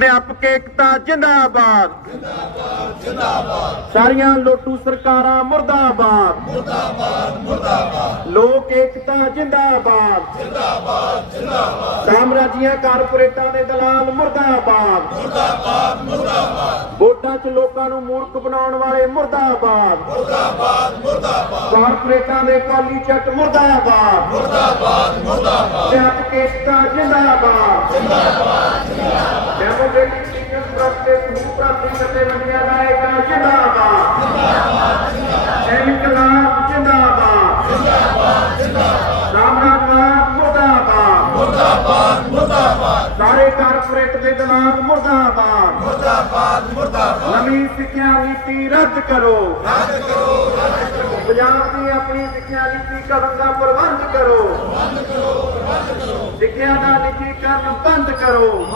ਅਧਿਆਪਕ ਏਕਤਾ ਜਿੰਦਾਬਾਦ। ਜਿੰਦਾਬਾਦ ਜਿੰਦਾਬਾਦ ਸਾਰੀਆਂ ਲੋਟੂ ਸਰਕਾਰਾਂ ਮੁਰਦਾਬਾਦ। ਮੁਰਦਾਬਾਦ ਮੁਰਦਾਬਾਦ ਲੋਕ ਏਕਤਾ ਜਿੰਦਾਬਾਦ। ਜਿੰਦਾਬਾਦ ਜਿੰਦਾਬਾਦ ਸਾਮਰਾਜੀਆਂ ਕਾਰਪੋਰੇਟਾਂ ਦੇ ਦਲਾਲ ਮੁਰਦਾਬਾਦ। ਮੁਰਦਾਬਾਦ ਮੁਰਦਾਬਾਦ ਵੋਟਾਂ 'ਚ ਲੋਕਾਂ ਨੂੰ ਮੂਰਖ ਬਣਾਉਣ ਵਾਲੇ ਮੁਰਦਾਬਾਦ। ਮੁਰਦਾਬਾਦ ਮੁਰਦਾਬਾਦ ਕਾਰਪੋਰੇਟਾਂ ਦੇ ਕਾਲੀ ਚੱਟ ਮੁਰਦਾਬਾਦ। ਮੁਰਦਾਬਾਦ ਮੁਰਦਾਬਾਦ ਅਧਿਆਪਕ ਏਕਤਾ ਜਿੰਦਾਬਾਦ। ਡੈਮੋਕ੍ਰੈਟਿਕ ਟੀਚਰਸ ਟਰਸਟ ਦੇ ਸਮੂਹ ਪ੍ਰਾਪਤੀ ਕਰਦੇ ਬੰਦਿਆਂ ਦਾ ਇੱਕ ਜਿੰਦਾਬਾਦ ਜਿੰਦਾਬਾਦ ਜਿੰਦਾਬਾਦ ਇਨਕਲਾਬ ਜਿੰਦਾਬਾਦ ਜਿੰਦਾਬਾਦ ਜਿੰਦਾਬਾਦ ਰਾਮਨਾਥ ਮੁਰਦਾਬਾਦ ਮੁਰਦਾਬਾਦ ਮੁਰਦਾਬਾਦ। ਸਾਰੇ ਕਾਰਪੋਰੇਟ ਦੇ ਦਲਾਲ ਮੁਰਦਾਬਾਦ ਮੁਰਦਾਬਾਦ ਮੁਰਦਾਬਾਦ ਨਵੀਂ ਸਿੱਖਿਆ ਨੀਤੀ ਰੱਦ ਕਰੋ ਰੱਦ ਕਰੋ ਰੱਦ ਕਰੋ ਪੰਜਾਬ ਦੀ ਆਪਣੀ ਸਿੱਖਿਆ ਨੀਤੀ ਕਦਮ ਦਾ ਪ੍ਰਬੰਧ ਕਰੋ ਬੰਦ ਕਰੋ ਬੰਦ ਕਰੋ ਸਿੱਖਿਆ ਦਾ ਨਿੱਜੀਕਰਨ ਬੰਦ ਕਰੋ।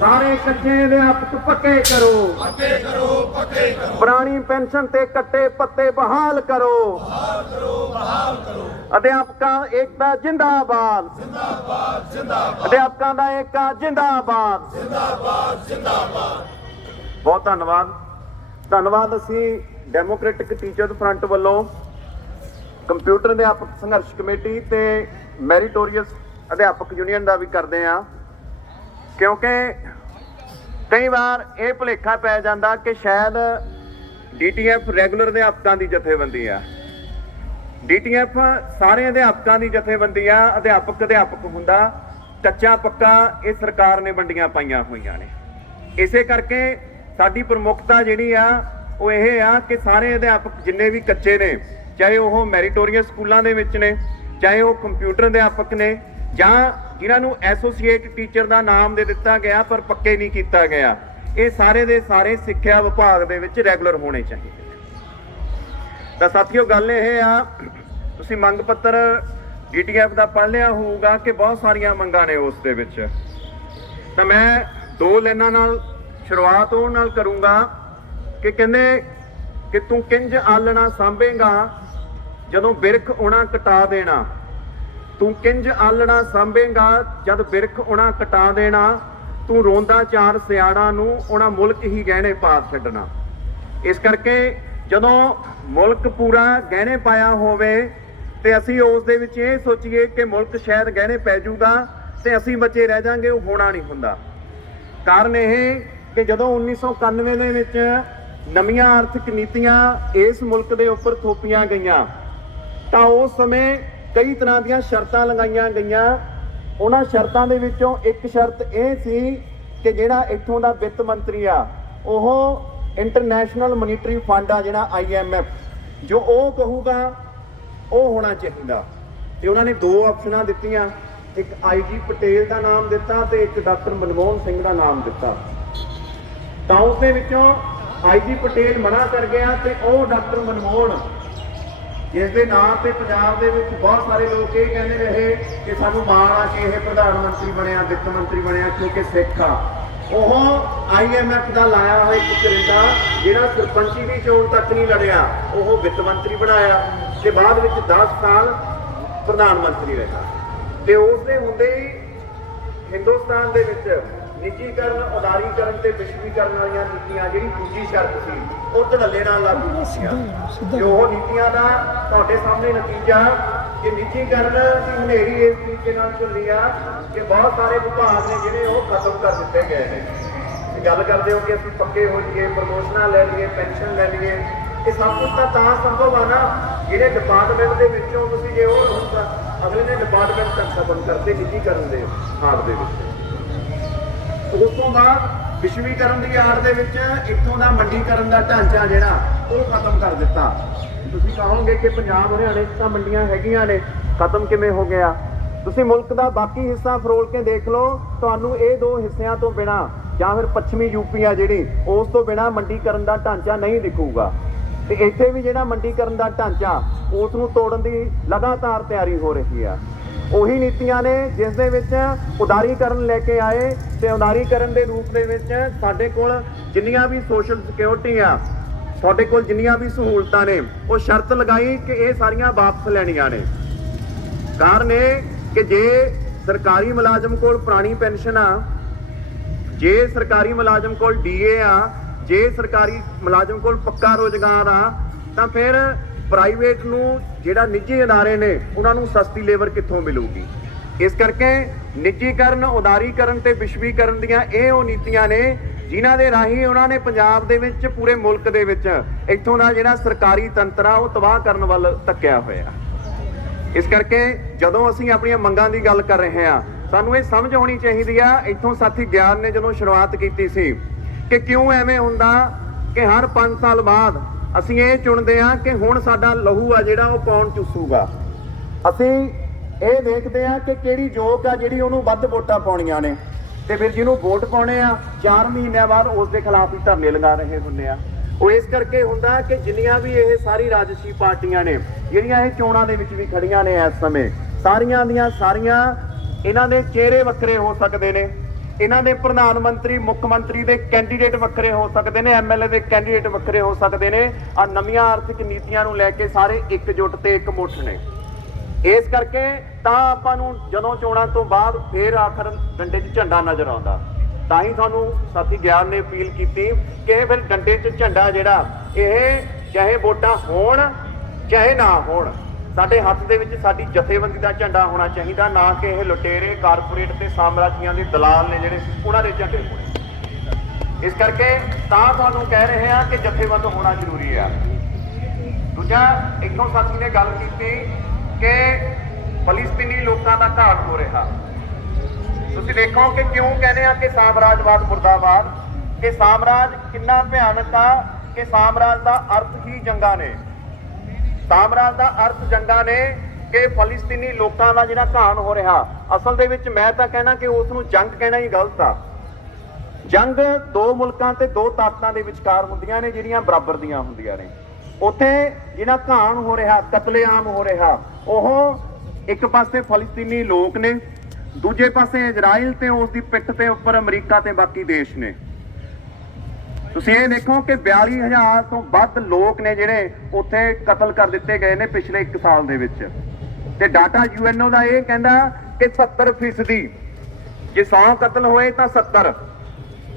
ਸਾਰੇ ਕੱਚੇ ਅਧਿਆਪਕ ਪੱਕੇ ਕਰੋ। ਪੱਕੇ ਕਰੋ ਪੱਕੇ ਕਰੋ। ਪੁਰਾਣੀ ਪੈਨਸ਼ਨ ਤੇ ਕੱਟੇ ਪੱਤੇ ਬਹਾਲ ਕਰੋ। ਬਹਾਲ ਕਰੋ ਬਹਾਲ ਕਰੋ। ਅਧਿਆਪਕਾਂ ਏਕਤਾ ਜਿੰਦਾਬਾਦ। ਜਿੰਦਾਬਾਦ ਜਿੰਦਾਬਾਦ। ਅਧਿਆਪਕਾਂ ਦਾ ਏਕਾ ਜਿੰਦਾਬਾਦ। ਜਿੰਦਾਬਾਦ ਜਿੰਦਾਬਾਦ। ਬਹੁਤ ਧੰਨਵਾਦ। ਧੰਨਵਾਦ ਅਸੀਂ ਡੈਮੋਕ੍ਰੈਟਿਕ ਟੀਚਰਸ ਫਰੰਟ ਵੱਲੋਂ ਕੰਪਿਊਟਰ ਅਧਿਆਪਕ ਸੰਘਰਸ਼ ਕਮੇਟੀ ਤੇ ਮੈਰੀਟੋਰੀਅਸ ਅਧਿਆਪਕ ਯੂਨੀਅਨ ਦਾ ਵੀ ਕਰਦੇ ਆ ਕਿਉਂਕਿ ਕਈ ਵਾਰ ਇਹ ਭੁਲੇਖਾ ਪੈ ਜਾਂਦਾ ਕਿ ਸ਼ਾਇਦ ਡੀਟੀਐਫ ਰੈਗੂਲਰ ਅਧਿਆਪਕਾਂ ਦੀ ਜਥੇਬੰਦੀ ਆ। ਡੀਟੀਐਫ ਸਾਰੇ ਅਧਿਆਪਕਾਂ ਦੀ ਜਥੇਬੰਦੀ ਆ, ਅਧਿਆਪਕ ਅਧਿਆਪਕ ਹੁੰਦਾ, ਕੱਚਾ ਪੱਕਾ ਇਹ ਸਰਕਾਰ ਨੇ ਵੰਡੀਆਂ ਪਾਈਆਂ ਹੋਈਆਂ ਨੇ। ਇਸੇ ਕਰਕੇ ਸਾਡੀ ਪ੍ਰਮੁੱਖਤਾ ਜਿਹੜੀ ਆ, ਉਹ ਇਹ ਆ ਕਿ ਸਾਰੇ ਅਧਿਆਪਕ ਜਿੰਨੇ ਵੀ ਕੱਚੇ ਨੇ, ਚਾਹੇ ਉਹ ਮੈਰੀਟੋਰੀਅਸ ਸਕੂਲਾਂ ਦੇ ਵਿੱਚ ਨੇ ਚਾਹੇ ਉਹ ਕੰਪਿਊਟਰ ਅਧਿਆਪਕ ਨੇ ਜਾਂ ਜਿਨ੍ਹਾਂ ਨੂੰ ਐਸੋਸੀਏਟ ਟੀਚਰ ਦਾ ਨਾਮ ਦੇ ਦਿੱਤਾ ਗਿਆ ਪਰ ਪੱਕੇ ਨਹੀਂ ਕੀਤਾ ਗਿਆ, ਇਹ ਸਾਰੇ ਦੇ ਸਾਰੇ ਸਿੱਖਿਆ ਵਿਭਾਗ ਦੇ ਵਿੱਚ ਰੈਗੂਲਰ ਹੋਣੇ ਚਾਹੀਦੇ ਤਾਂ ਸਾਥੀਓ, ਗੱਲ ਇਹ ਆ, ਤੁਸੀਂ ਮੰਗ ਪੱਤਰ ਡੀਟੀਐਫ ਦਾ ਪੜ੍ਹ ਲਿਆ ਹੋਊਗਾ ਕਿ ਬਹੁਤ ਸਾਰੀਆਂ ਮੰਗਾਂ ਨੇ ਉਸ ਦੇ ਵਿੱਚ। ਤਾਂ ਮੈਂ ਦੋ ਲਾਈਨਾਂ ਨਾਲ ਸ਼ੁਰੂਆਤ ਉਹ ਨਾਲ ਕਰੂੰਗਾ ਕਿ ਕਹਿੰਦੇ ਕਿ ਤੂੰ ਕਿੰਜ ਆਲਣਾ ਸਾਂਭੇਗਾ ਜਦੋਂ ਬਿਰਖ ਉਣਾ ਕਟਾ ਦੇਣਾ, ਤੂੰ ਕਿੰਜ ਆਲਣਾ ਸਾਂਭੇਗਾ, ਜਦ ਬਿਰਖ ਉਣਾ ਕਟਾ ਦੇਣਾ, ਤੂੰ ਰੋਂਦਾ ਚਾਰ ਸਿਆਣਾ ਨੂੰ ਉਹਨਾਂ ਮੁਲਕ ਹੀ ਗਹਿਣੇ ਪਾ ਛੱਡਣਾ। ਇਸ ਕਰਕੇ ਜਦੋਂ ਮੁਲਕ ਪੂਰਾ ਗਹਿਣੇ ਪਾਇਆ ਹੋਵੇ, ਤੇ ਅਸੀਂ ਉਸ ਦੇ ਵਿੱਚ ਇਹ ਸੋਚੀਏ ਕਿ ਮੁਲਕ ਸ਼ਾਇਦ ਗਹਿਣੇ ਪੈ ਜਾਊਗਾ ਤੇ ਅਸੀਂ ਬਚੇ ਰਹਿ ਜਾਾਂਗੇ, ਉਹ ਹੋਣਾ ਨਹੀਂ ਹੁੰਦਾ। ਕਾਰਨ ਇਹ ਕਿ ਜਦੋਂ 1991 ਦੇ ਵਿੱਚ ਨਵੀਆਂ ਆਰਥਿਕ ਨੀਤੀਆਂ ਇਸ ਮੁਲਕ ਦੇ ਉੱਪਰ ਥੋਪੀਆਂ ਗਈਆਂ ਤਾਂ ਉਸ ਸਮੇਂ ਕਈ ਤਰ੍ਹਾਂ ਦੀਆਂ ਸ਼ਰਤਾਂ ਲਗਾਈਆਂ ਗਈਆਂ। ਉਹਨਾਂ ਸ਼ਰਤਾਂ ਦੇ ਵਿੱਚੋਂ ਇੱਕ ਸ਼ਰਤ ਇਹ ਸੀ ਕਿ ਜਿਹੜਾ ਇੱਥੋਂ ਦਾ ਵਿੱਤ ਮੰਤਰੀ ਆ, ਉਹ ਇੰਟਰਨੈਸ਼ਨਲ ਮੋਨਿਟਰੀ ਫੰਡ ਆ ਜਿਹੜਾ ਆਈਐਮਐਫ ਜੋ ਉਹ ਕਹੂਗਾ, ਉਹ ਹੋਣਾ ਚਾਹੀਦਾ। ਤੇ ਉਹਨਾਂ ਨੇ ਦੋ ਆਪਸ਼ਨਾਂ ਦਿੱਤੀਆਂ। ਇੱਕ ਆਈਜੀ ਪਟੇਲ ਦਾ ਨਾਮ ਦਿੱਤਾ ਤੇ ਇੱਕ ਡਾਕਟਰ ਮਨਮੋਹਨ ਸਿੰਘ ਦਾ ਨਾਮ ਦਿੱਤਾ। ਤਾਂ ਉਸ ਦੇ ਵਿੱਚੋਂ ਆਈਜੀ ਪਟੇਲ ਮਨਾ ਕਰ ਗਿਆ ਤੇ ਉਹ ਡਾਕਟਰ ਮਨਮੋਹਨ ਇਸ ਦੇ ਨਾਂ ਤੇ ਪੰਜਾਬ ਦੇ ਵਿੱਚ ਬਹੁਤ ਸਾਰੇ ਲੋਕ ਇਹ ਕਹਿੰਦੇ ਰਹੇ ਕਿ ਸਾਨੂੰ ਮਾਣ ਆ ਕਿ ਇਹ ਪ੍ਰਧਾਨ ਮੰਤਰੀ ਬਣਿਆ, ਵਿੱਤ ਮੰਤਰੀ ਬਣਿਆ, ਕਿਉਂਕਿ ਸਿੱਖ ਆ। ਉਹ ਆਈਐਮਐਫ ਦਾ ਲਾਇਆ ਹੋਇਆ ਇੱਕ ਚਰਿੰਦਾ, ਜਿਹੜਾ ਸਰਪੰਚੀ ਦੀ ਚੋਣ ਤੱਕ ਨਹੀਂ ਲੜਿਆ, ਉਹ ਵਿੱਤ ਮੰਤਰੀ ਬਣਾਇਆ ਤੇ ਬਾਅਦ ਵਿੱਚ 10 ਸਾਲ ਪ੍ਰਧਾਨ ਮੰਤਰੀ ਰਿਹਾ। ਤੇ ਉਸ ਦੇ ਹੁੰਦੇ ਹੀ ਹਿੰਦੁਸਤਾਨ ਦੇ ਵਿੱਚ ਨਿੱਜੀਕਰਨ ਉਦਾਰੀਕਰਨ ਤੇ ਵਿਸ਼ਵੀਕਰਨ ਵਾਲੀਆਂ ਨੀਤੀਆਂ ਜਿਹੜੀ ਦੂਜੀ ਸ਼ਰਤ ਸੀ ਉਹ ਧੜੱਲੇ ਨਾਲ ਲਾਗੂ ਕੀਤੀਆਂ। ਤੇ ਉਹ ਨੀਤੀਆਂ ਦਾ ਤੁਹਾਡੇ ਸਾਹਮਣੇ ਨਤੀਜਾ ਕਿ ਨਿੱਜੀਕਰਨ ਦੀ ਹਨੇਰੀ ਇਸ ਤਰੀਕੇ ਨਾਲ ਚੱਲੀ ਆ ਕਿ ਬਹੁਤ ਸਾਰੇ ਵਿਭਾਗ ਨੇ ਜਿਹੜੇ ਉਹ ਖਤਮ ਕਰ ਦਿੱਤੇ ਗਏ ਨੇ। ਗੱਲ ਕਰਦੇ ਹੋ ਕਿ ਅਸੀਂ ਪੱਕੇ ਹੋ ਜਾਈਏ ਪ੍ਰਮੋਸ਼ਨਾਂ ਲੈ ਲਈਏ ਪੈਨਸ਼ਨ ਲੈ ਲਈਏ ਇਹ ਸਭ ਕੁਝ ਤਾਂ ਤਾਂ ਸੰਭਵ ਆ ਨਾ। ਜਿਹੜੇ ਡਿਪਾਰਟਮੈਂਟ ਦੇ ਵਿੱਚੋਂ ਤੁਸੀਂ ਜੇ ਉਹ ਅਗਲੇ ਨੇ ਡਿਪਾਰਟਮੈਂਟ ਤੱਕ ਖਤਮ ਕਰਤੇ ਨਿੱਜੀਕਰਨ ਦੇ ਹਾਰ ਦੇ ਵਿੱਚ। ਉਸ ਤੋਂ ਬਾਅਦ ਵਿਸ਼ਵੀਕਰਨ ਦੀ ਆੜ ਦੇ ਵਿੱਚ ਇੱਥੋਂ ਦਾ ਮੰਡੀਕਰਨ ਦਾ ਢਾਂਚਾ ਜਿਹੜਾ, ਉਹ ਖਤਮ ਕਰ ਦਿੱਤਾ। ਤੁਸੀਂ ਕਹੋਗੇ ਕਿ ਪੰਜਾਬ ਹਰਿਆਣੇ 'ਚ ਤਾਂ ਮੰਡੀਆਂ ਹੈਗੀਆਂ ਨੇ, ਖਤਮ ਕਿਵੇਂ ਹੋ ਗਿਆ? ਤੁਸੀਂ ਮੁਲਕ ਦਾ ਬਾਕੀ ਹਿੱਸਾ ਫਰੋਲ ਕੇ ਦੇਖ ਲਓ, ਤੁਹਾਨੂੰ ਇਹ ਦੋ ਹਿੱਸਿਆਂ ਤੋਂ ਬਿਨਾ, ਜਾਂ ਫਿਰ ਪੱਛਮੀ ਯੂਪੀ ਆ ਜਿਹੜੀ, ਉਸ ਤੋਂ ਬਿਨਾ ਮੰਡੀਕਰਨ ਦਾ ਢਾਂਚਾ ਨਹੀਂ ਦਿਖੂਗਾ। ਤੇ ਇੱਥੇ ਵੀ ਜਿਹੜਾ ਮੰਡੀਕਰਨ ਦਾ ਢਾਂਚਾ, ਉਸ ਨੂੰ ਤੋੜਨ ਦੀ ਲਗਾਤਾਰ ਤਿਆਰੀ ਹੋ ਰਹੀ ਆ। ਉਹੀ ਨੀਤੀਆਂ ਨੇ ਜਿਸ ਦੇ ਵਿੱਚ ਉਦਾਰੀਕਰਨ ਲੈ ਕੇ ਆਏ ਤੇ ਉਦਾਰੀਕਰਨ ਦੇ ਰੂਪ ਦੇ ਵਿੱਚ ਸਾਡੇ ਕੋਲ ਜਿੰਨੀਆਂ ਵੀ ਸੋਸ਼ਲ ਸਿਕਿਉਰਿਟੀ ਆ, ਤੁਹਾਡੇ ਕੋਲ ਜਿੰਨੀਆਂ ਵੀ ਸਹੂਲਤਾਂ ਨੇ, ਉਹ ਸ਼ਰਤ ਲਗਾਈ ਕਿ ਇਹ ਸਾਰੀਆਂ ਵਾਪਸ ਲੈਣੀਆਂ ਨੇ। ਕਾਰਨ ਇਹ ਕਿ ਜੇ ਸਰਕਾਰੀ ਮੁਲਾਜ਼ਮ ਕੋਲ ਪੁਰਾਣੀ ਪੈਨਸ਼ਨ ਆ, ਜੇ ਸਰਕਾਰੀ ਮੁਲਾਜ਼ਮ ਕੋਲ ਡੀਏ ਆ, ਜੇ ਸਰਕਾਰੀ ਮੁਲਾਜ਼ਮ ਕੋਲ ਪੱਕਾ ਰੋਜ਼ਗਾਰ ਆ, ਤਾਂ ਫਿਰ ਪ੍ਰਾਈਵੇਟ ਨੂੰ ਜਿਹੜਾ ਨਿੱਜੀ ਅਦਾਰੇ ਨੇ, ਉਹਨਾਂ ਨੂੰ ਸਸਤੀ ਲੇਬਰ ਕਿੱਥੋਂ ਮਿਲੂਗੀ? ਇਸ ਕਰਕੇ ਨਿੱਜੀਕਰਨ, ਉਦਾਰੀਕਰਨ ਤੇ ਵਿਸ਼ਵੀਕਰਨ ਦੀਆਂ ਇਹ ਉਹ ਨੀਤੀਆਂ ਨੇ, ਜਿਨ੍ਹਾਂ ਦੇ ਰਾਹੀਂ ਉਹਨਾਂ ਨੇ ਪੰਜਾਬ ਦੇ ਵਿੱਚ ਪੂਰੇ ਮੁਲਕ ਦੇ ਵਿੱਚ ਇੱਥੋਂ ਦਾ ਜਿਹੜਾ ਸਰਕਾਰੀ ਤੰਤਰ ਆ ਉਹ ਤਬਾਹ ਕਰਨ ਵੱਲ ਧੱਕਿਆ ਹੋਇਆ। ਇਸ ਕਰਕੇ ਜਦੋਂ ਅਸੀਂ ਆਪਣੀਆਂ ਮੰਗਾਂ ਦੀ ਗੱਲ ਕਰ ਰਹੇ ਹਾਂ, ਸਾਨੂੰ ਇਹ ਸਮਝ ਆਉਣੀ ਚਾਹੀਦੀ ਆ, ਇੱਥੋਂ ਸਾਥੀ ਗਿਆਨ ਨੇ ਜਦੋਂ ਸ਼ੁਰੂਆਤ ਕੀਤੀ ਸੀ, ਕਿ ਕਿਉਂ ਐਵੇਂ ਹੁੰਦਾ ਕਿ ਹਰ 5 ਸਾਲ ਬਾਅਦ ਅਸੀਂ ਇਹ ਚੁਣਦੇ ਹਾਂ ਕਿ ਹੁਣ ਸਾਡਾ ਲਹੂ ਆ ਜਿਹੜਾ ਉਹ ਕੌਣ ਚੂਸੂਗਾ। ਅਸੀਂ ਇਹ ਦੇਖਦੇ ਹਾਂ ਕਿ ਕਿਹੜੀ ਜੋਕ ਆ ਜਿਹੜੀ ਉਹਨੂੰ ਵੱਧ ਵੋਟਾਂ ਪਾਉਣੀਆਂ ਨੇ। ਤੇ ਫਿਰ ਜਿਹਨੂੰ ਵੋਟ ਪਾਉਣੇ ਆ 4 ਮਹੀਨਿਆਂ ਬਾਅਦ ਉਸ ਦੇ ਖਿਲਾਫ ਹੀ ਧਰਨੇ ਲਗਾ ਰਹੇ ਹੁੰਦੇ ਆ। ਉਹ ਇਸ ਕਰਕੇ ਹੁੰਦਾ ਕਿ ਜਿੰਨੀਆਂ ਵੀ ਇਹ ਸਾਰੀ ਰਾਜਸੀ ਪਾਰਟੀਆਂ ਨੇ, ਜਿਹੜੀਆਂ ਇਹ ਚੋਣਾਂ ਦੇ ਵਿੱਚ ਵੀ ਖੜੀਆਂ ਨੇ ਇਸ ਸਮੇਂ, ਸਾਰੀਆਂ ਦੀਆਂ ਸਾਰੀਆਂ ਇਹਨਾਂ ਦੇ ਚਿਹਰੇ ਵੱਖਰੇ ਹੋ ਸਕਦੇ ਨੇ। ਇਹਨਾਂ ਦੇ ਪ੍ਰਧਾਨ ਮੰਤਰੀ, ਮੁੱਖ ਮੰਤਰੀ ਦੇ ਕੈਂਡੀਡੇਟ ਵੱਖਰੇ ਹੋ ਸਕਦੇ ਨੇ ਐਮਐਲਏ ਦੇ ਕੈਂਡੀਡੇਟ ਵੱਖਰੇ ਹੋ ਸਕਦੇ ਨੇ। ਆ ਨਵੀਆਂ ਆਰਥਿਕ ਨੀਤੀਆਂ ਨੂੰ ਲੈ ਕੇ ਸਾਰੇ ਇਕਜੁੱਟ ਤੇ ਇਕਮੁੱਠ ਨੇ। ਇਸ ਕਰਕੇ ਤਾਂ ਆਪਾਂ ਨੂੰ ਜਦੋਂ ਚੋਣਾਂ ਤੋਂ ਬਾਅਦ ਫੇਰ ਆਖਰ ਡੰਡੇ 'ਚ ਝੰਡਾ ਨਜ਼ਰ ਆਉਂਦਾ। ਤਾਂ ਹੀ ਤੁਹਾਨੂੰ ਸਾਥੀ ਗਿਆਨ ਨੇ ਅਪੀਲ ਕੀਤੀ ਕਿ ਇਹ ਫਿਰ ਡੰਡੇ 'ਚ ਝੰਡਾ ਜਿਹੜਾ, ਇਹ ਚਾਹੇ ਵੋਟਾਂ ਹੋਣ, ਚਾਹੇ ਨਾ ਹੋਣ। ਸਾਡੇ ਹੱਥ ਦੇ ਵਿੱਚ ਸਾਡੀ ਜਥੇਬੰਦੀ ਦਾ ਝੰਡਾ ਹੋਣਾ ਚਾਹੀਦਾ, ਨਾ ਕਿ ਇਹ ਲੁਟੇਰੇ, ਕਾਰਪੋਰੇਟ ਤੇ ਸਾਮਰਾਜੀਆਂ ਦੇ ਦਲਾਲ ਨੇ ਜਿਹੜੇ ਉਹਨਾਂ ਦੇ ਝੰਡੇ ਹੋਣ ਇਸ ਕਰਕੇ ਤਾਂ ਤੁਹਾਨੂੰ ਕਹਿ ਰਹੇ ਹਾਂ ਕਿ ਜਥੇਬੰਦ ਹੋਣਾ ਜ਼ਰੂਰੀ ਆ। ਦੂਜਾ, ਇੱਥੋਂ ਸਾਥੀ ਨੇ ਗੱਲ ਕੀਤੀ ਕਿ ਫਲਸਤੀਨੀ ਲੋਕਾਂ ਦਾ ਘਾਟ ਹੋ ਰਿਹਾ। ਤੁਸੀਂ ਦੇਖੋ ਕਿ ਕਿਉਂ ਕਹਿੰਦੇ ਆ ਕਿ ਸਾਮਰਾਜਵਾਦ ਮੁਰਦਾਬਾਦ? ਕਿ ਸਾਮਰਾਜ ਕਿੰਨਾ ਭਿਆਨਕ ਆ, ਕਿ ਸਾਮਰਾਜ ਦਾ ਅਰਥ ਹੀ ਜੰਗਾਂ ਨੇ। ਸਾਮਰਾਜ ਦਾ ਅਰਥ ਜੰਗਾਂ ਨੇ ਕਿ ਫਲਸਤੀਨੀ ਲੋਕਾਂ ਦਾ ਜਿਹੜਾ ਘਾਣ ਹੋ ਰਿਹਾ, ਅਸਲ ਦੇ ਵਿੱਚ ਮੈਂ ਤਾਂ ਕਹਿਣਾ ਕਿ ਉਸ ਨੂੰ ਜੰਗ ਕਹਿਣਾ ਹੀ ਗਲਤ ਆ। ਜੰਗ ਦੋ ਮੁਲਕਾਂ ਤੇ ਦੋ ਤਾਕਤਾਂ ਦੇ ਵਿਚਕਾਰ ਹੁੰਦੀਆਂ ਨੇ, ਜਿਹੜੀਆਂ ਬਰਾਬਰ ਦੀਆਂ ਹੁੰਦੀਆਂ ਨੇ। ਉੱਥੇ ਜਿਹੜਾ ਘਾਣ ਹੋ ਰਿਹਾ, ਕਤਲੇਆਮ ਹੋ ਰਿਹਾ, ਉਹ ਇੱਕ ਪਾਸੇ ਫਲਸਤੀਨੀ ਲੋਕ ਨੇ, ਦੂਜੇ ਪਾਸੇ ਇਜ਼ਰਾਈਲ ਤੇ ਉਸ ਦੀ ਪਿੱਠ ਤੇ ਉੱਪਰ ਅਮਰੀਕਾ ਤੇ ਬਾਕੀ ਦੇਸ਼ ਨੇ। ਤੁਸੀਂ ਇਹ ਦੇਖੋ ਕਿ 42000 ਤੋਂ ਵੱਧ ਲੋਕ ਨੇ ਜਿਹੜੇ ਉੱਥੇ ਕਤਲ ਕਰ ਦਿੱਤੇ ਗਏ ਨੇ ਪਿਛਲੇ 1 ਸਾਲ ਦੇ ਵਿੱਚ। ਤੇ ਡਾਟਾ ਯੂਐਨਓ ਦਾ ਇਹ ਕਹਿੰਦਾ ਕਿ 70% ਜੇ 100 ਕਤਲ ਹੋਏ ਤਾਂ 70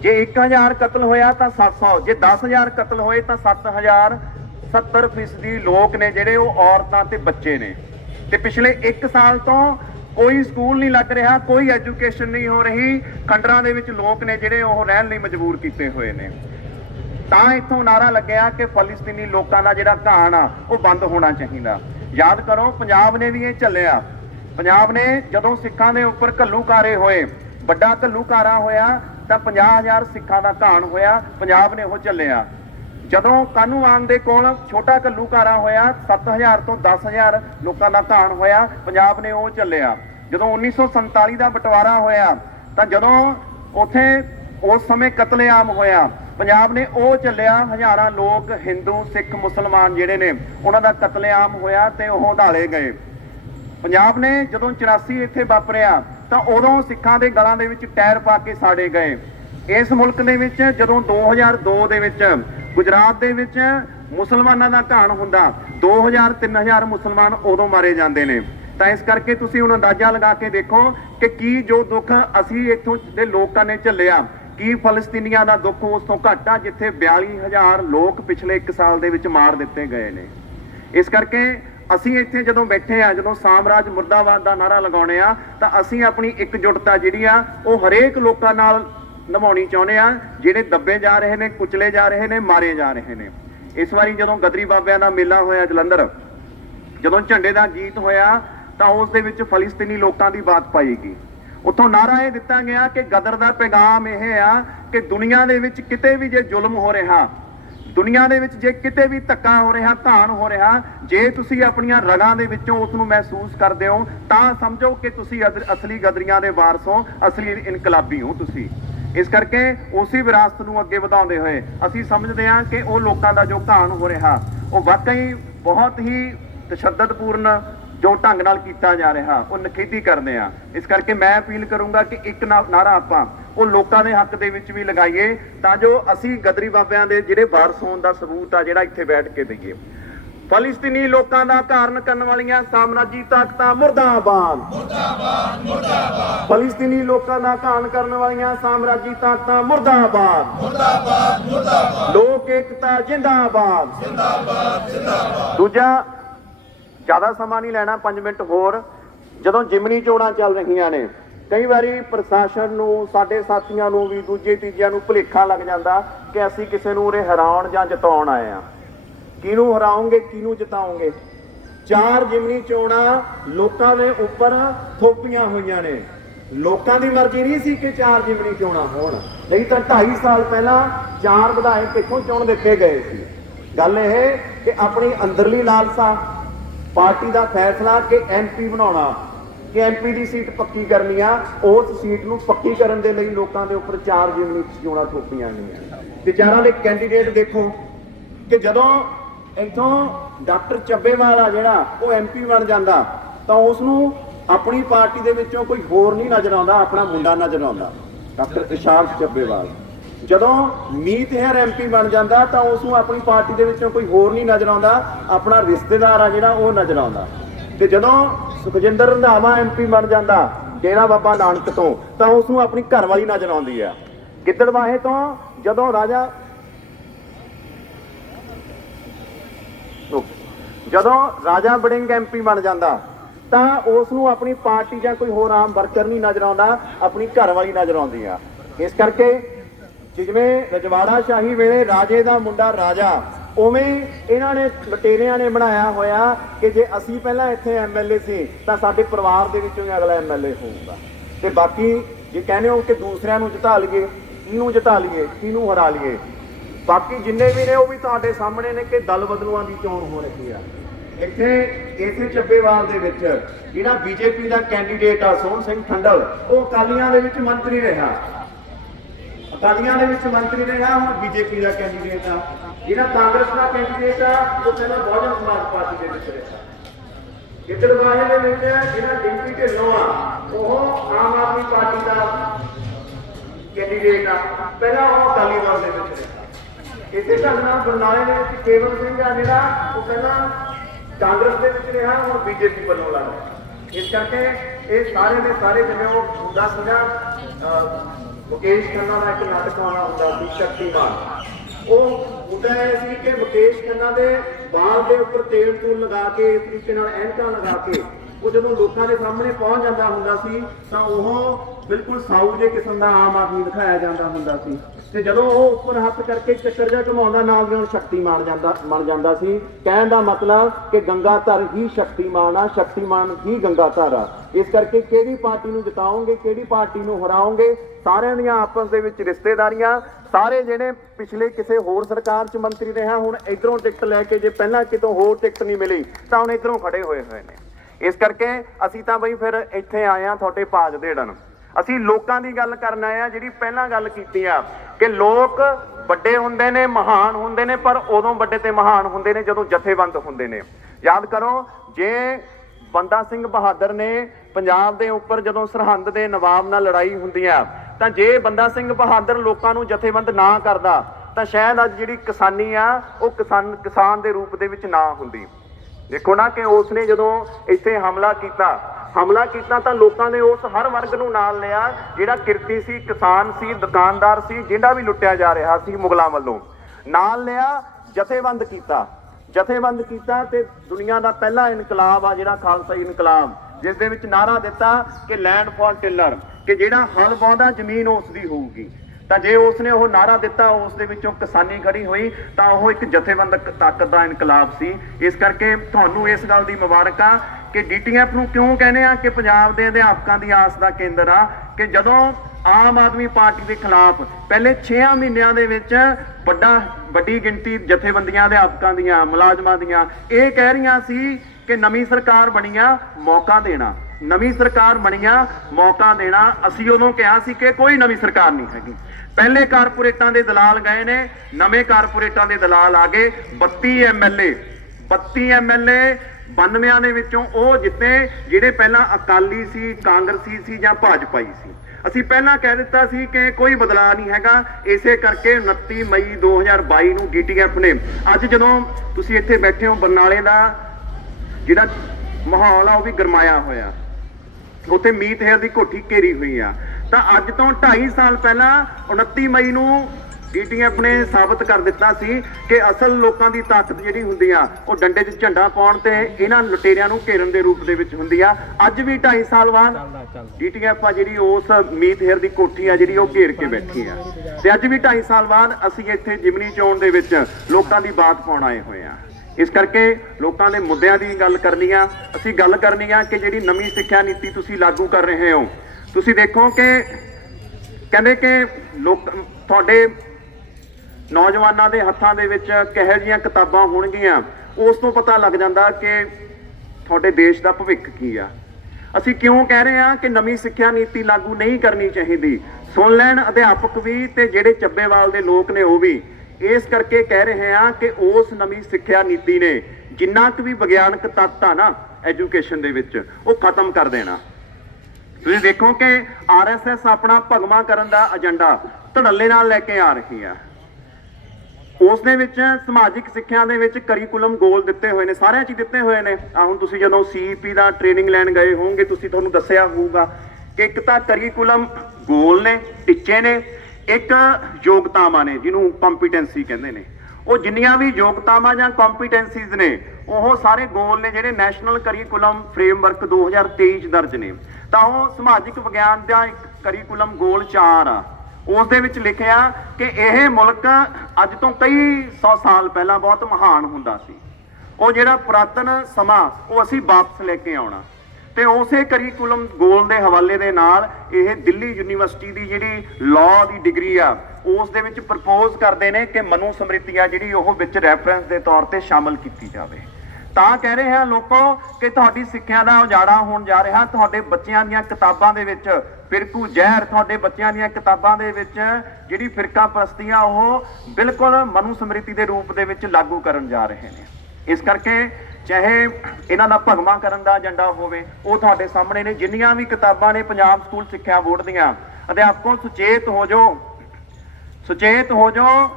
ਜੇ 1000 ਕਤਲ ਹੋਇਆ ਤਾਂ 700 ਜੇ 10000 ਕਤਲ ਹੋਏ ਤਾਂ 7000 70% ਲੋਕ ਨੇ ਜਿਹੜੇ ਉਹ ਔਰਤਾਂ ਤੇ ਬੱਚੇ ਨੇ। ਤੇ ਪਿਛਲੇ 1 ਸਾਲ ਤੋਂ ਕੋਈ ਸਕੂਲ ਨਹੀਂ ਲੱਗ ਰਿਹਾ, ਕੋਈ ਐਜੂਕੇਸ਼ਨ ਨਹੀਂ ਹੋ ਰਹੀ। ਖੰਡਰਾਂ ਦੇ ਵਿੱਚ ਲੋਕ ਨੇ ਜਿਹੜੇ ਉਹ ਰਹਿਣ ਲਈ ਮਜਬੂਰ ਕੀਤੇ ਹੋਏ ਨੇ। ਤਾਂ ਇੱਥੋਂ ਨਾਰਾ ਲੱਗਿਆ ਕਿ ਫਲਸਤੀਨੀ ਲੋਕਾਂ ਦਾ ਜਿਹੜਾ ਘਾਣ ਆ, ਉਹ ਬੰਦ ਹੋਣਾ ਚਾਹੀਦਾ। ਯਾਦ ਕਰੋ, ਪੰਜਾਬ ਨੇ ਵੀ ਇਹ ਚੱਲਿਆ ਪੰਜਾਬ ਨੇ ਜਦੋਂ ਸਿੱਖਾਂ ਦੇ ਉੱਪਰ ਘੱਲੂਕਾਰੇ ਹੋਏ, ਵੱਡਾ ਘੱਲੂਕਾਰਾ ਹੋਇਆ, ਤਾਂ 50000 ਸਿੱਖਾਂ ਦਾ ਘਾਣ ਹੋਇਆ, ਪੰਜਾਬ ਨੇ ਉਹ ਚੱਲਿਆ ਜਦੋਂ ਕਾਨੂੰਵਾਨ ਦੇ ਕੋਲ ਛੋਟਾ ਘੱਲੂਕਾਰਾ ਹੋਇਆ 7000 ਤੋਂ 10000 ਲੋਕਾਂ ਦਾ ਘਾਣ ਹੋਇਆ, ਪੰਜਾਬ ਨੇ ਉਹ ਚੱਲਿਆ ਜਦੋਂ 1947 ਦਾ ਬਟਵਾਰਾ ਹੋਇਆ, ਤਾਂ ਜਦੋਂ ਉਥੇ ਉਸ ਸਮੇਂ ਕਤਲੇਆਮ ਹੋਇਆ ਪੰਜਾਬ ਨੇ ਉਹ ਚੱਲਿਆ, ਹਜ਼ਾਰਾਂ ਲੋਕ ਹਿੰਦੂ, ਸਿੱਖ, ਮੁਸਲਮਾਨ ਜਿਹੜੇ ਨੇ, ਉਹਨਾਂ ਦਾ ਕਤਲੇਆਮ ਹੋਇਆ ਤੇ ਉਹ ਢਾਲੇ ਗਏ। ਪੰਜਾਬ ਨੇ ਜਦੋਂ 84 ਇੱਥੇ ਵਾਪਰਿਆ, ਤਾਂ ਉਦੋਂ ਸਿੱਖਾਂ ਦੇ ਗਲਾਂ ਦੇ ਵਿੱਚ ਟਾਇਰ ਪਾ ਕੇ ਸਾੜੇ ਗਏ। ਇਸ ਮੁਲਕ ਦੇ ਵਿੱਚ ਜਦੋਂ 2002 ਦੇ ਵਿੱਚ, ਗੁਜਰਾਤ ਦੇ ਵਿੱਚ ਮੁਸਲਮਾਨਾਂ ਦਾ ਘਾਣ ਹੁੰਦਾ 2000 3000 ਮੁਸਲਮਾਨ ਉਦੋਂ ਮਾਰੇ ਜਾਂਦੇ ਨੇ। ਤਾਂ ਇਸ ਕਰਕੇ ਤੁਸੀਂ ਹੁਣ ਅੰਦਾਜ਼ਾ ਲਗਾ ਕੇ ਦੇਖੋ ਕਿ ਕੀ ਜੋ ਦੁੱਖ ਅਸੀਂ ਇੱਥੋਂ ਦੇ ਲੋਕਾਂ ਨੇ ਝੱਲਿਆ ਕੀ ਫਲਸਤੀਨੀਆਂ ਦਾ ਦੁੱਖ ਉਸ ਤੋਂ ਘੱਟ ਆ, ਜਿੱਥੇ 42000 ਲੋਕ ਪਿਛਲੇ 1 ਸਾਲ ਦੇ ਵਿੱਚ ਮਾਰ ਦਿੱਤੇ ਗਏ ਨੇ। ਇਸ ਕਰਕੇ ਅਸੀਂ ਇੱਥੇ ਜਦੋਂ ਬੈਠੇ ਆ, ਜਦੋਂ ਸਾਮਰਾਜ ਮੁਰਦਾਬਾਦ ਦਾ ਨਾਰਾ ਲਗਾਉਣੇ ਆ, ਤਾਂ ਅਸੀਂ ਆਪਣੀ ਇਕਜੁੱਟਤਾ ਜਿਹੜੀ ਆ, ਉਹ ਹਰੇਕ ਲੋਕਾਂ ਨਾਲ ਨਿਭਾਉਣੀ ਚਾਹੁੰਦੇ ਆ, ਜਿਹੜੇ ਦੱਬੇ ਜਾ ਰਹੇ ਨੇ, ਕੁਚਲੇ ਜਾ ਰਹੇ ਨੇ, ਮਾਰੇ ਜਾ ਰਹੇ ਨੇ। ਇਸ ਵਾਰੀ ਜਦੋਂ ਗਦਰੀ ਬਾਬਿਆਂ ਦਾ ਮੇਲਾ ਹੋਇਆ ਜਲੰਧਰ, ਜਦੋਂ ਝੰਡੇ ਦਾ ਗੀਤ ਹੋਇਆ, ਤਾਂ ਉਸ ਦੇ ਵਿੱਚ ਫਲਸਤੀਨੀ ਲੋਕਾਂ ਦੀ ਬਾਤ ਪਾਈ ਗਈ। ਉੱਥੋਂ ਨਾਰਾ ਇਹ ਦਿੱਤਾ ਗਿਆ ਕਿ ਗਦਰ ਦਾ ਪੈਗਾਮ ਇਹ ਆ ਕਿ ਦੁਨੀਆ ਦੇ ਵਿੱਚ ਕਿਤੇ ਵੀ ਜੇ ਜ਼ੁਲਮ ਹੋ ਰਿਹਾ, ਦੁਨੀਆ ਦੇ ਵਿੱਚ ਜੇ ਕਿਤੇ ਵੀ ਧੱਕਾ ਹੋ ਰਿਹਾ, ਧਾਨ ਹੋ ਰਿਹਾ, ਜੇ ਤੁਸੀਂ ਆਪਣੀਆਂ ਰਗਾਂ ਦੇ ਵਿੱਚੋਂ ਉਸ ਨੂੰ ਮਹਿਸੂਸ ਕਰਦੇ ਹੋ, ਤਾਂ ਸਮਝੋ ਕਿ ਤੁਸੀਂ ਅਦਰ- ਅਸਲੀ ਗਦਰੀਆਂ ਦੇ ਵਾਰਸ ਹੋ, ਅਸਲੀ ਇਨਕਲਾਬੀ ਹੋ ਤੁਸੀਂ। ਇਸ ਕਰਕੇ ਉਸੇ ਵਿਰਾਸਤ ਨੂੰ ਅੱਗੇ ਵਧਾਉਂਦੇ ਹੋਏ ਅਸੀਂ ਸਮਝਦੇ ਹਾਂ ਕਿ ਉਹ ਲੋਕਾਂ ਦਾ ਜੋ ਘਾਣ ਹੋ ਰਿਹਾ, ਉਹ ਵਾਕਈ ਬਹੁਤ ਹੀ ਤਸ਼ੱਦਦਪੂਰਨ ਜੋ ਢੰਗ ਨਾਲ ਕੀਤਾ ਜਾ ਰਿਹਾ ਉਹ ਨਖੇਦੀ ਕਰਦੇ ਆ। ਇਸ ਕਰਕੇ ਮੈਂ ਅਪੀਲ ਕਰੂੰਗਾ ਕਿ ਇੱਕ ਨਾ- ਨਾਰਾ ਆਪਾਂ ਉਹ ਲੋਕਾਂ ਦੇ ਹੱਕ ਦੇ ਵਿੱਚ ਵੀ ਲਗਾਈਏ ਤਾਂ ਜੋ ਅਸੀਂ ਗਦਰੀ ਬਾਬਿਆਂ ਦੇ ਜਿਹੜੇ ਵਾਰਸ ਹੋਣ ਦਾ ਸਬੂਤ ਆ ਜਿਹੜਾ ਇੱਥੇ ਬੈਠ ਕੇ ਦਈਏ। ਫਲਸਤੀਨੀ ਲੋਕਾਂ ਦਾ ਕਾਰਨ ਕਰਨ ਵਾਲੀਆਂ ਸਾਮਰਾਜੀ ਤਾਕਤਾਂ ਮੁਰਦਾਬਾਦ। ਮੁਰਦਾਬਾਦ ਮੁਰਦਾਬਾਦ। ਫਲਸਤੀਨੀ ਲੋਕਾਂ ਦਾ ਕਾਰਨ ਕਰਨ ਵਾਲੀਆਂ ਸਾਮਰਾਜੀ ਤਾਕਤਾਂ ਮੁਰਦਾਬਾਦ। ਮੁਰਦਾਬਾਦ ਮੁਰਦਾਬਾਦ। ਲੋਕ ਏਕਤਾ ਜਿੰਦਾਬਾਦ। ਜਿੰਦਾਬਾਦ ਜਿੰਦਾਬਾਦ। ਦੂਜਾ ਜ਼ਿਆਦਾ ਸਮਾਂ ਨਹੀਂ ਲੈਣਾ 5 ਮਿੰਟ ਹੋਰ। ਜਦੋਂ ਜਿਮਨੀ ਚੋਣਾਂ ਚੱਲ ਰਹੀਆਂ ਨੇ, ਕਈ ਵਾਰੀ ਪ੍ਰਸ਼ਾਸਨ ਨੂੰ, ਸਾਡੇ ਸਾਥੀਆਂ ਨੂੰ ਵੀ, ਦੂਜੇ ਤੀਜਿਆਂ ਨੂੰ ਭੁਲੇਖਾ ਲੱਗ ਜਾਂਦਾ ਕਿ ਅਸੀਂ ਕਿਸੇ ਨੂੰ ਉਰੇ ਹਰਾਉਣ ਜਾਂ ਜਿਤਾਉਣ ਆਏ ਆ ਕਿਹਨੂੰ ਹਰਾਉਂਗੇ ਕਿਹਨੂੰ ਜਿਤਾਉਂਗੇ ਚਾਰ ਜਿਮਨੀ ਚੋਣਾਂ ਲੋਕਾਂ ਦੇ ਉੱਪਰ ਥੋਪੀਆਂ ਹੋਈਆਂ ਨੇ। ਲੋਕਾਂ ਦੀ ਮਰਜ਼ੀ ਨਹੀਂ ਸੀ ਕਿ ਚਾਰ ਜਿਮਨੀ ਚੋਣਾਂ ਹੋਣ। ਨਹੀਂ ਤਾਂ 2.5 ਸਾਲ ਪਹਿਲਾਂ ਚਾਰ ਵਿਧਾਇਕ ਕਿੱਥੋਂ ਚੁਣ ਦਿੱਤੇ ਗਏ ਸੀ। ਗੱਲ ਇਹ ਕਿ ਆਪਣੀ ਅੰਦਰਲੀ ਲਾਲਸਾ ਪਾਰਟੀ ਦਾ ਫੈਸਲਾ ਕਿ ਐਮਪੀ ਬਣਾਉਣਾ, ਕਿ ਐਮਪੀ ਦੀ ਸੀਟ ਪੱਕੀ ਕਰਨੀ ਆ, ਉਸ ਸੀਟ ਨੂੰ ਪੱਕੀ ਕਰਨ ਦੇ ਲਈ ਲੋਕਾਂ ਦੇ ਉੱਪਰ ਚਾਰ ਜਿਮਨੀ ਚੋਣਾਂ ਥੋਪੀਆਂ ਗਈਆਂ। ਤੇ ਚਾਰਾਂ ਦੇ ਕੈਂਡੀਡੇਟ ਦੇਖੋ, ਕਿ ਜਦੋਂ ਇੱਥੋਂ ਡਾਕਟਰ ਚੱਬੇਵਾਲ ਆ ਜਿਹੜਾ, ਉਹ ਐਮਪੀ ਬਣ ਜਾਂਦਾ, ਤਾਂ ਉਸ ਨੂੰ ਆਪਣੀ ਪਾਰਟੀ ਦੇ ਵਿੱਚੋਂ ਕੋਈ ਹੋਰ ਨਹੀਂ ਨਜ਼ਰ ਆਉਂਦਾ, ਆਪਣਾ ਮੁੰਡਾ ਨਜ਼ਰ ਆਉਂਦਾ, ਡਾਕਟਰ ਇਸ਼ਾਕ ਚੱਬੇਵਾਲ। ਜਦੋਂ ਮੀਤ ਹੈਰ ਐਮਪੀ ਬਣ ਜਾਂਦਾ ਤਾਂ ਉਸ ਨੂੰ ਆਪਣੀ ਪਾਰਟੀ ਦੇ ਵਿੱਚੋਂ ਕੋਈ ਹੋਰ ਨਹੀਂ ਨਜ਼ਰ ਆਉਂਦਾ, ਆਪਣਾ ਰਿਸ਼ਤੇਦਾਰ ਆ ਜਿਹੜਾ ਉਹ ਨਜ਼ਰ ਆਉਂਦਾ। ਤੇ ਜਦੋਂ ਸੁਖਜਿੰਦਰ ਰੰਧਾਵਾ ਐਮਪੀ ਬਣ ਜਾਂਦਾ, ਡੇਰਾ ਬਾਬਾ ਨਾਨਕ ਤੋਂ, ਤਾਂ ਉਸ ਨੂੰ ਆਪਣੀ ਘਰਵਾਲੀ ਨਜ਼ਰ ਆਉਂਦੀ ਆ। ਗਿੱਦੜਵਾਹੇ ਤੋਂ ਜਦੋਂ ਰਾਜਾ ਜਦੋਂ ਰਾਜਾ ਬੜਿੰਗ ਐਮਪੀ ਬਣ ਜਾਂਦਾ, ਤਾਂ ਉਸ ਨੂੰ ਆਪਣੀ ਪਾਰਟੀ ਜਾਂ ਕੋਈ ਹੋਰ ਆਮ ਵਰਕਰ ਨਹੀਂ ਨਜ਼ਰ ਆਉਂਦਾ, ਆਪਣੀ ਘਰਵਾਲੀ ਨਜ਼ਰ ਆਉਂਦੀ ਆ। ਇਸ ਕਰਕੇ ਜਿਵੇਂ ਰਜਵਾੜਾ ਸ਼ਾਹੀ ਵੇਲੇ ਰਾਜੇ ਦਾ ਮੁੰਡਾ ਰਾਜਾ, ਉਵੇਂ ਇਹਨਾਂ ਨੇ ਲਟੇਰਿਆਂ ਨੇ ਬਣਾਇਆ ਹੋਇਆ ਕਿ ਜੇ ਅਸੀਂ ਪਹਿਲਾਂ ਇੱਥੇ ਐਮਐਲਏ ਸੀ, ਤਾਂ ਸਾਡੇ ਪਰਿਵਾਰ ਦੇ ਵਿੱਚੋਂ ਹੀ ਅਗਲਾ ਐਮਐਲਏ ਹੋਊਗਾ। ਤੇ ਬਾਕੀ ਜੇ ਕਹਿੰਦੇ ਹੋ ਕਿ ਦੂਸਰਿਆਂ ਨੂੰ ਜਿਤਾ ਲਈਏ, ਕਿਹਨੂੰ ਜਿਤਾ ਲਈਏ, ਕਿਹਨੂੰ ਹਰਾ ਲਈਏ? ਬਾਕੀ ਜਿੰਨੇ ਵੀ ਨੇ ਉਹ ਵੀ ਤੁਹਾਡੇ ਸਾਹਮਣੇ ਨੇ ਕਿ ਦਲ ਬਦਲੂਆਂ ਦੀ ਚੋਣ ਹੋ ਰਹੀ ਆ। ਇੱਥੇ ਇਸੇ ਚੱਬੇਵਾਲ ਦੇ ਵਿੱਚ ਜਿਹੜਾ ਬੀਜੇਪੀ ਦਾ ਕੈਂਡੀਡੇਟ ਆ ਸੋਹਣ ਸਿੰਘ ਠੰਡਲ, ਉਹ ਅਕਾਲੀਆਂ ਦੇ ਵਿੱਚ ਮੰਤਰੀ ਰਿਹਾ। ਅਕਾਲੀਆਂ ਦੇ ਵਿੱਚ ਮੰਤਰੀ ਰਿਹਾ, ਹੁਣ ਬੀਜੇਪੀ ਦਾ ਕੈਂਡੀਡੇਟ ਆ। ਜਿਹੜਾ ਕਾਂਗਰਸ ਦਾ ਕੈਂਡੀਡੇਟ ਆ, ਉਹ ਪਹਿਲਾਂ ਬਹੁਜਨ ਸਮਾਜ ਪਾਰਟੀ ਦੇ ਵਿੱਚ ਰਿਹਾ। ਗਿੱਦੜਵਾਹੇ ਦੇ ਵਿੱਚ ਜਿਹੜਾ ਡਿੰਪੀ ਢਿੱਲੋਂ ਆ, ਉਹ ਆਮ ਆਦਮੀ ਪਾਰਟੀ ਦਾ ਕੈਂਡੀਡੇਟ ਆ। ਪਹਿਲਾਂ ਉਹ ਅਕਾਲੀ ਦਲ ਦੇ ਵਿੱਚ ਰਿਹਾ। ਇਸੇ ਢੰਗ ਨਾਲ ਬਰਨਾਲੇ ਦੇ ਵਿੱਚ ਕੇਵਲ ਸਿੰਘ ਆ ਜਿਹੜਾ, ਉਹ ਪਹਿਲਾਂ ਕਾਂਗਰਸ ਦੇ ਵਿੱਚ ਰਿਹਾ, ਹੁਣ ਬੀਜੇਪੀ ਵੱਲੋਂ ਲੱਗ ਰਿਹਾ। ਇਸ ਕਰਕੇ ਇਹ ਸਾਰੇ ਦੇ ਸਾਰੇ ਜਿਵੇਂ ਉਹ ਹੁੰਦਾ ਸੀਗਾ ਮੁਕੇਸ਼ ਖੰਨਾ ਦਾ ਇੱਕ ਨਾਟਕ ਆਉਣਾ ਹੁੰਦਾ ਸੀ, ਸ਼ਕਤੀਮਾਨ। ਉਹ ਮੁੱਦਾ ਇਹ ਸੀ ਕਿ ਮੁਕੇਸ਼ ਖੰਨਾ ਦੇ ਬਾਲ ਦੇ ਉੱਪਰ ਤੇਲ ਤੂਲ ਲਗਾ ਕੇ, ਇਸ ਤਰੀਕੇ ਨਾਲ ਐਨਕਾਂ ਲਗਾ ਕੇ, ਉਹ ਜਦੋਂ ਲੋਕਾਂ ਦੇ ਸਾਹਮਣੇ ਪਹੁੰਚ ਜਾਂਦਾ ਹੁੰਦਾ ਸੀ, ਤਾਂ ਉਹ ਬਿਲਕੁਲ ਸਾਊ ਜੇ ਕਿਸਮ ਦਾ ਆਮ ਆਦਮੀ ਦਿਖਾਇਆ ਜਾਂਦਾ ਹੁੰਦਾ ਸੀ। ਤੇ ਜਦੋਂ ਉਹ ਉੱਪਰ ਹੱਥ ਕਰਕੇ ਚੱਕਰ ਜਿਹਾ ਘਮਾਉਂਦਾ, ਨਾਲ ਦੀ ਨਾਲ ਸ਼ਕਤੀਮਾਨ ਜਾਂਦਾ, ਬਣ ਜਾਂਦਾ ਸੀ। ਕਹਿਣ ਦਾ ਮਤਲਬ ਕਿ ਗੰਗਾ ਧਰ ਹੀ ਸ਼ਕਤੀਮਾਨ ਆ, ਸ਼ਕਤੀਮਾਨ ਹੀ ਗੰਗਾ ਧਰ ਆ। ਇਸ ਕਰਕੇ ਕਿਹੜੀ ਪਾਰਟੀ ਨੂੰ ਜਿਤਾਓਗੇ, ਕਿਹੜੀ ਪਾਰਟੀ ਨੂੰ ਹਰਾਓਗੇ, ਸਾਰਿਆਂ ਦੀਆਂ ਆਪਸ ਦੇ ਵਿੱਚ ਰਿਸ਼ਤੇਦਾਰੀਆਂ, ਸਾਰੇ ਜਿਹੜੇ ਪਿਛਲੇ ਕਿਸੇ ਹੋਰ ਸਰਕਾਰ 'ਚ ਮੰਤਰੀ ਰਿਹਾ ਹੁਣ ਇਧਰੋਂ ਟਿਕਟ ਲੈ ਕੇ ਜੇ ਪਹਿਲਾਂ ਕਿਤੋਂ ਹੋਰ ਟਿਕਟ ਨਹੀਂ ਮਿਲੀ, ਤਾਂ ਹੁਣ ਇਧਰੋਂ ਖੜੇ ਹੋਏ ਹੋਏ ਨੇ। ਇਸ ਕਰਕੇ ਅਸੀਂ ਤਾਂ ਬਈ ਫਿਰ ਇੱਥੇ ਆਏ ਆ ਤੁਹਾਡੇ ਭਾਜ ਦੇੜਨ। ਅਸੀਂ ਲੋਕਾਂ ਦੀ ਗੱਲ ਕਰਨ ਆਏ ਆ, ਜਿਹੜੀ ਪਹਿਲਾਂ ਗੱਲ ਕੀਤੀ ਆ, ਕਿ ਲੋਕ ਵੱਡੇ ਹੁੰਦੇ ਨੇ, ਮਹਾਨ ਹੁੰਦੇ ਨੇ, ਪਰ ਉਦੋਂ ਵੱਡੇ ਤੇ ਮਹਾਨ ਹੁੰਦੇ ਨੇ, ਜਦੋਂ ਜਥੇਬੰਦ ਹੁੰਦੇ ਨੇ। ਯਾਦ ਕਰੋ, ਜੇ ਬੰਦਾ ਸਿੰਘ ਬਹਾਦਰ ਨੇ ਪੰਜਾਬ ਦੇ ਉੱਪਰ ਜਦੋਂ ਸਰਹੰਦ ਦੇ ਨਵਾਬ ਨਾਲ ਲੜਾਈ ਹੁੰਦੀ ਆ, ਤਾਂ ਜੇ ਬੰਦਾ ਸਿੰਘ ਬਹਾਦਰ ਲੋਕਾਂ ਨੂੰ ਜਥੇਬੰਦ ਨਾ ਕਰਦਾ, ਤਾਂ ਸ਼ਾਇਦ ਅੱਜ ਜਿਹੜੀ ਕਿਸਾਨੀ ਆ, ਉਹ ਕਿਸਾਨ ਕਿਸਾਨ ਦੇ ਰੂਪ ਦੇ ਵਿੱਚ ਨਾ ਹੁੰਦੀ। ਦੇਖੋ ਨਾ ਕਿ ਉਸ ਨੇ ਜਦੋਂ ਇੱਥੇ ਹਮਲਾ ਕੀਤਾ ਹਮਲਾ ਕੀਤਾ ਤਾਂ ਲੋਕਾਂ ਨੇ ਉਸ ਹਰ ਵਰਗ ਨੂੰ ਨਾਲ ਲਿਆ, ਜਿਹੜਾ ਕਿਰਤੀ ਸੀ, ਕਿਸਾਨ ਸੀ, ਦੁਕਾਨਦਾਰ ਸੀ ਜਿਹੜਾ ਵੀ ਲੁੱਟਿਆ ਜਾ ਰਿਹਾ ਸੀ ਮੁਗਲਾਂ ਵੱਲੋਂ। ਨਾਲ ਲਿਆ, ਜਥੇਬੰਦ ਕੀਤਾ। ਜਥੇਬੰਦ ਕੀਤਾ ਤੇ ਦੁਨੀਆ ਦਾ ਪਹਿਲਾ ਇਨਕਲਾਬ ਆ ਜਿਹੜਾ ਖਾਲਸਾਈ ਇਨਕਲਾਬ, ਜਿਸ ਦੇ ਵਿੱਚ ਨਾਰਾ ਦਿੱਤਾ ਕਿ ਲੈਂਡ ਫॉर ਟਿਲਰ ਕਿ ਜਿਹੜਾ ਹਲ ਵਾਹੁੰਦਾ ਜ਼ਮੀਨ ਉਸ ਦੀ ਹੋਊਗੀ। ਤਾਂ ਜੇ ਉਸਨੇ ਉਹ ਨਾਰਾ ਦਿੱਤਾ, ਉਸ ਦੇ ਵਿੱਚੋਂ ਕਿਸਾਨੀ ਖੜੀ ਹੋਈ, ਤਾਂ ਉਹ ਇੱਕ ਜਥੇਬੰਦਕ ਤਾਕਤ ਦਾ ਇਨਕਲਾਬ ਸੀ। ਇਸ ਕਰਕੇ ਤੁਹਾਨੂੰ ਇਸ ਗੱਲ ਦੀ ਮੁਬਾਰਕ ਆ ਕਿ ਡੀਟੀਐਫ ਨੂੰ ਕਿਉਂ ਕਹਿੰਦੇ ਆ ਕਿ ਪੰਜਾਬ ਦੇ ਅਧਿਆਪਕਾਂ ਦੀ ਆਸ ਦਾ ਕੇਂਦਰ ਆ ਕਿ ਜਦੋਂ ਆਮ ਆਦਮੀ ਪਾਰਟੀ ਦੇ ਖਿਲਾਫ ਪਹਿਲੇ 6 ਮਹੀਨਿਆਂ ਦੇ ਵਿੱਚ ਵੱਡਾ, ਵੱਡੀ ਗਿਣਤੀ ਜਥੇਬੰਦੀਆਂ, ਅਧਿਆਪਕਾਂ ਦੀਆਂ, ਮੁਲਾਜ਼ਮਾਂ ਦੀਆਂ, ਇਹ ਕਹਿ ਰਹੀਆਂ ਸੀ ਕਿ ਨਵੀਂ ਸਰਕਾਰ ਬਣੀ ਮੌਕਾ ਦੇਣਾ। ਨਵੀਂ ਸਰਕਾਰ ਬਣੀਆਂ, ਮੌਕਾ ਦੇਣਾ। ਅਸੀਂ ਉਦੋਂ ਕਿਹਾ ਸੀ ਕਿ ਕੋਈ ਨਵੀਂ ਸਰਕਾਰ ਨਹੀਂ ਹੈਗੀ। ਪਹਿਲੇ ਕਾਰਪੋਰੇਟਾਂ ਦੇ ਦਲਾਲ ਗਏ ਨੇ, ਨਵੇਂ ਕਾਰਪੋਰੇਟਾਂ ਦੇ ਦਲਾਲ ਆ ਗਏ। 32 ਐਮਐਲਏ 32 ਐਮਐਲਏ 92 ਦੇ ਵਿੱਚੋਂ ਉਹ ਜਿੱਤੇ ਜਿਹੜੇ ਪਹਿਲਾਂ ਅਕਾਲੀ ਸੀ, ਕਾਂਗਰਸੀ ਸੀ ਜਾਂ ਭਾਜਪਾਈ ਸੀ। ਅਸੀਂ ਪਹਿਲਾਂ ਕਹਿ ਦਿੱਤਾ ਸੀ ਕਿ ਕੋਈ ਬਦਲਾਅ ਨਹੀਂ ਹੈਗਾ। ਇਸੇ ਕਰਕੇ 29 ਮਈ 2022 ਨੂੰ ਡੀਟੀਐਫ ਨੇ ਅੱਜ ਜਦੋਂ ਤੁਸੀਂ ਇੱਥੇ ਬੈਠੇ ਹੋ ਬਰਨਾਲੇ ਦਾ, ਜਿਹੜਾ ਮਾਹੌਲ ਆ ਉਹ ਵੀ ਗਰਮਾਇਆ ਹੋਇਆ। ਉੱਥੇ ਮੀਤ ਹੈਰ ਦੀ ਕੋਠੀ ਘੇਰੀ ਹੋਈ ਆ। ਤਾਂ ਅੱਜ ਤੋਂ 2.5 ਸਾਲ ਪਹਿਲਾਂ 29 ਮਈ ਨੂੰ ਡੀਟੀਐਫ ਨੇ ਸਾਬਤ ਕਰ ਦਿੱਤਾ ਸੀ ਕਿ ਅਸਲ ਲੋਕਾਂ ਦੀ ਤਾਕਤ ਜਿਹੜੀ ਹੁੰਦੀ ਆ ਉਹ ਡੰਡੇ 'ਚ ਝੰਡਾ ਪਾਉਣ ਤੇ ਇਹਨਾਂ ਲੁਟੇਰਿਆਂ ਨੂੰ ਘੇਰਨ ਦੇ ਰੂਪ ਦੇ ਵਿੱਚ ਹੁੰਦੀ ਆ। ਅੱਜ ਵੀ 2.5 ਸਾਲ ਬਾਅਦ ਡੀਟੀਐਫ ਆ ਜਿਹੜੀ ਉਸ ਮੀਤ ਹੈਰ ਦੀ ਕੋਠੀ ਆ ਜਿਹੜੀ ਉਹ ਘੇਰ ਕੇ ਬੈਠੀ ਆ। ਤੇ ਅੱਜ ਵੀ 2.5 ਸਾਲ ਬਾਅਦ ਅਸੀਂ ਇੱਥੇ ਜਿਮਨੀ ਚੋਣ ਦੇ ਵਿੱਚ ਲੋਕਾਂ ਦੀ ਬਾਤ ਪਾਉਣ ਆਏ ਹੋਏ ਆ। ਇਸ ਕਰਕੇ ਲੋਕਾਂ ਦੇ ਮੁੱਦਿਆਂ ਦੀ ਗੱਲ ਕਰਨੀ ਆ। ਅਸੀਂ ਗੱਲ ਕਰਨੀ ਆ ਕਿ ਜਿਹੜੀ ਨਵੀਂ ਸਿੱਖਿਆ ਨੀਤੀ ਤੁਸੀਂ ਲਾਗੂ ਕਰ ਰਹੇ ਹੋ ਤੁਸੀਂ ਦੇਖੋ ਕਿ ਕਹਿੰਦੇ ਕਿ ਲੋਕ ਤੁਹਾਡੇ ਨੌਜਵਾਨਾਂ ਦੇ ਹੱਥਾਂ ਦੇ ਵਿੱਚ ਕਿਹੋ ਜਿਹੀਆਂ ਕਿਤਾਬਾਂ ਹੋਣਗੀਆਂ, ਉਸ ਤੋਂ ਪਤਾ ਲੱਗ ਜਾਂਦਾ ਕਿ ਤੁਹਾਡੇ ਦੇਸ਼ ਦਾ ਭਵਿੱਖ ਕੀ ਆ। ਅਸੀਂ ਕਿਉਂ ਕਹਿ ਰਹੇ ਹਾਂ ਕਿ ਨਵੀਂ ਸਿੱਖਿਆ ਨੀਤੀ ਲਾਗੂ ਨਹੀਂ ਕਰਨੀ ਚਾਹੀਦੀ। ਸੁਣ ਲੈਣ ਅਧਿਆਪਕ ਵੀ ਤੇ ਜਿਹੜੇ ਚੱਬੇਵਾਲ ਦੇ ਲੋਕ ਨੇ ਉਹ ਵੀ, ਇਸ ਕਰਕੇ ਕਹਿ ਰਹੇ ਹਾਂ ਕਿ ਉਸ ਨਵੀਂ ਸਿੱਖਿਆ ਨੀਤੀ ਨੇ ਜਿੰਨਾ ਕੁ ਵੀ ਵਿਗਿਆਨਕ ਤੱਤ ਆ ਨਾ, ਐਜੂਕੇਸ਼ਨ ਦੇ ਵਿੱਚ, ਉਹ ਖਤਮ ਕਰ ਦੇਣਾ। ਤੁਸੀਂ ਦੇਖੋ ਕਿ ਆਰਐਸਐਸ ਆਪਣਾ ਭਗਵਾ ਕਰਨ ਦਾ ਏਜੰਡਾ ਧੜੱਲੇ ਨਾਲ ਲੈ ਕੇ ਆ ਰਹੀ ਆ। ਉਸ ਦੇ ਵਿੱਚ ਸਮਾਜਿਕ ਸਿੱਖਿਆ ਦੇ ਵਿੱਚ ਕਰਿਕੂਲਮ ਗੋਲ ਦਿੱਤੇ ਹੋਏ ਨੇ ਸਾਰਿਆਂ 'ਚ ਦਿੱਤੇ ਹੋਏ ਨੇ। ਆ ਹੁਣ ਤੁਸੀਂ ਜਦੋਂ ਸੀਈਪੀ ਦਾ ਟ੍ਰੇਨਿੰਗ ਲੈਣ ਗਏ ਹੋਵੋਗੇ, ਤੁਸੀਂ ਤੁਹਾਨੂੰ ਦੱਸਿਆ ਹੋਊਗਾ ਕਿ ਇੱਕ ਤਾਂ ਕਰਿਕੂਲਮ ਗੋਲ ਨੇ, ਟੀਚੇ ਨੇ, ਇੱਕ ਯੋਗਤਾਵਾਂ ਨੇ, ਜਿਹਨੂੰ ਕੰਪੀਟੈਂਸੀ ਕਹਿੰਦੇ ਨੇ। ਉਹ ਜਿੰਨੀਆਂ ਵੀ ਯੋਗਤਾਵਾਂ ਜਾਂ ਕੰਪੀਟੈਂਸੀਜ਼ ਨੇ, ਉਹ ਸਾਰੇ ਗੋਲ ਨੇ ਜਿਹੜੇ ਨੈਸ਼ਨਲ ਕਰਿਕੂਲਮ ਫਰੇਮਵਰਕ 2023 'ਚ ਦਰਜ ਨੇ। ਤਾਂ ਉਹ ਸਮਾਜਿਕ ਵਿਗਿਆਨ ਦਾ ਇੱਕ ਕਰਿਕੂਲਮ ਗੋਲ 4 ਆ। ਉਸ ਦੇ ਵਿੱਚ ਲਿਖਿਆ ਕਿ ਇਹ ਮੁਲਕ ਅੱਜ ਤੋਂ ਕਈ 100 ਸਾਲ ਪਹਿਲਾਂ ਬਹੁਤ ਮਹਾਨ ਹੁੰਦਾ ਸੀ। ਉਹ ਜਿਹੜਾ ਪੁਰਾਤਨ ਸਮਾਂ, ਉਹ ਅਸੀਂ ਵਾਪਸ ਲੈ ਕੇ ਆਉਣਾ। ਤੇ ਉਸੇ ਕਰਿਕੂਲਮ ਗੋਲ ਦੇ ਹਵਾਲੇ ਦੇ ਨਾਲ ਇਹ ਦਿੱਲੀ ਯੂਨੀਵਰਸਿਟੀ ਦੀ ਜਿਹੜੀ ਲਾਅ ਦੀ ਡਿਗਰੀ ਆ ਉਸ ਦੇ ਵਿੱਚ ਪ੍ਰਪੋਜ਼ ਕਰਦੇ ਨੇ ਕਿ ਮਨੂ ਸਮ੍ਰਿਤੀ ਆ ਜਿਹੜੀ ਉਹ ਵਿੱਚ ਰੈਫਰੈਂਸ ਦੇ ਤੌਰ ਤੇ ਸ਼ਾਮਲ ਕੀਤੀ ਜਾਵੇ। ਤਾਂ ਕਹਿ ਰਹੇ ਹਾਂ ਲੋਕੋ ਕਿ ਤੁਹਾਡੀ ਸਿੱਖਿਆ ਦਾ ਉਜਾੜਾ ਹੋਣ ਜਾ ਰਿਹਾ ਤੁਹਾਡੇ ਬੱਚਿਆਂ ਦੀਆਂ ਕਿਤਾਬਾਂ ਦੇ ਵਿੱਚ। ਫਿਰਕੂ ਜ਼ਹਿਰ ਤੁਹਾਡੇ ਬੱਚਿਆਂ ਦੀਆਂ ਕਿਤਾਬਾਂ ਦੇ ਵਿੱਚ, ਜਿਹੜੀ ਫਿਰਕਾ ਪ੍ਰਸਤੀ ਆ ਉਹ ਬਿਲਕੁਲ ਮਨੂ ਸਮ੍ਰਿਤੀ ਦੇ ਰੂਪ ਦੇ ਵਿੱਚ ਲਾਗੂ ਕਰਨ ਜਾ ਰਹੇ ਨੇ। ਇਸ ਕਰਕੇ ਚਾਹੇ ਇਹਨਾਂ ਦਾ ਭਗਵਾ ਕਰਨ ਦਾ ਏਜੰਡਾ ਹੋਵੇ, ਉਹ ਤੁਹਾਡੇ ਸਾਹਮਣੇ ਨੇ। ਜਿੰਨੀਆਂ ਵੀ ਕਿਤਾਬਾਂ ਨੇ ਪੰਜਾਬ ਸਕੂਲ ਸਿੱਖਿਆ ਬੋਰਡ ਦੀਆਂ, ਅਧਿਆਪਕੋ ਸੁਚੇਤ ਹੋ ਜਾਓ। ਸੁਚੇਤ ਹੋ ਜਾਓ।